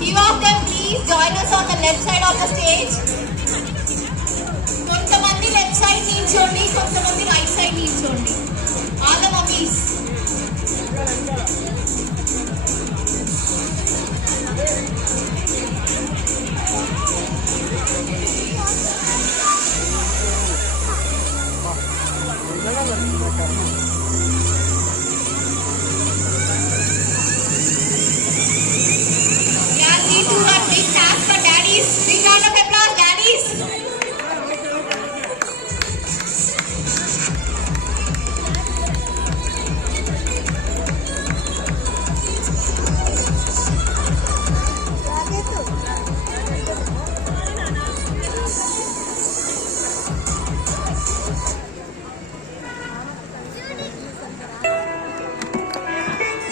Few of them please join us on the left side of the stage. కొంతమంది left side నిల్చోండి, కొంతమంది right side నిల్చోండి. All the mummies.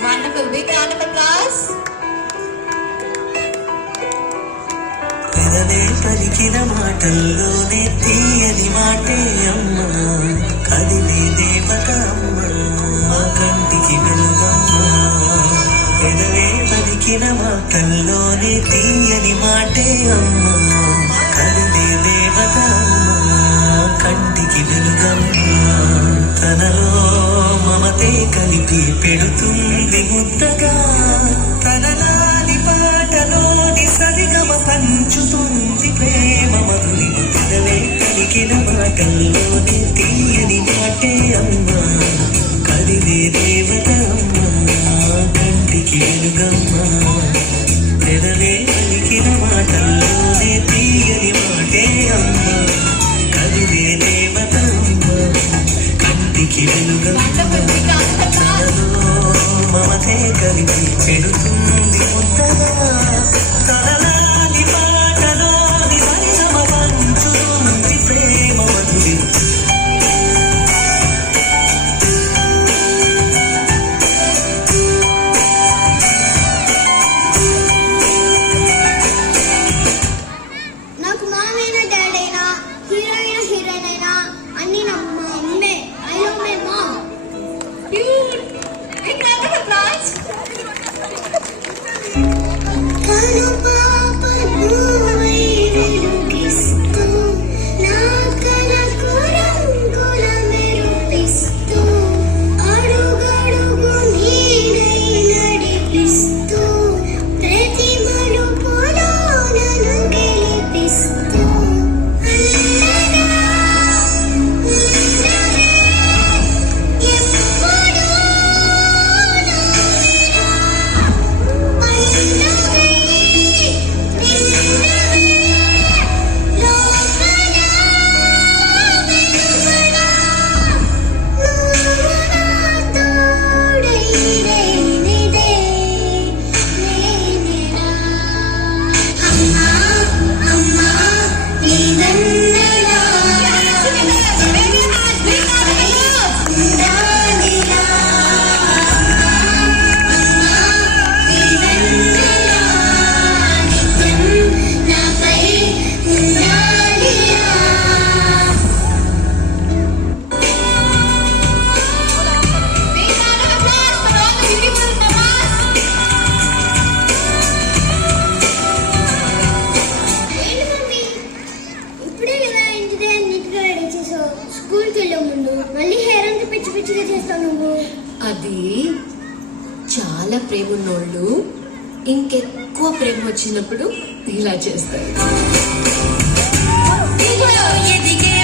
Wonderful, big round of applause. పెదవే పలికిన మాటల్లోనే తీయని మాటే అమ్మ, కదిలే దేవత అమ్మ, మా కంటికి వెలుగమ్మ. పెదవే పలికిన మాటల్లోనే తీయని మాటే అమ్మ, కదిలే దేవత అమ్మ, కంటికి వెలుగమ్మ. తనలో మమతే కలిపి పెడుతుంది ముద్దగా, తనలాలి పాటలోని సరిగమ పంచుతుంది ప్రేమ మధురి. పెదవే పలికిన మాటల్లోనే తీయని మాటే అమ్మ, కదిలే దేవత అమ్మ, కంటికి వెలుగమ్మ. పెదవే పలికిన మాటల్లోనే తీయని మాటే అమ్మ, కదిలే దేవత అమ్మ, కంటికి వెలుగమ్మ. మమతే కలిపి పెడుతుంది ముద్దగా, తనలాలి పాటలోని పరిణమ పంచుతుంది ప్రేమ మధురి. నాకు మామైనా డాడీ అయినా హీరోయిన్ అయినా అన్ని నా అమ్మే. I love my mom. Cute. Big round of applause. కను పాప నువ్వై వెలుగిస్తూ, నా కలకు రంగుల మెరుపిస్తూ, అడుగడుగు నీనై నడిపిస్తూ, ప్రతి మలుపులో నన్ను గెలిపిస్తూ, అండగా ఉండవే ఎప్పుడూ అది చాలా ప్రేమ ఉన్నోళ్ళు ఇంకెక్కువ ప్రేమ వచ్చినప్పుడు ఇలా చేస్తారు. ఎదిగే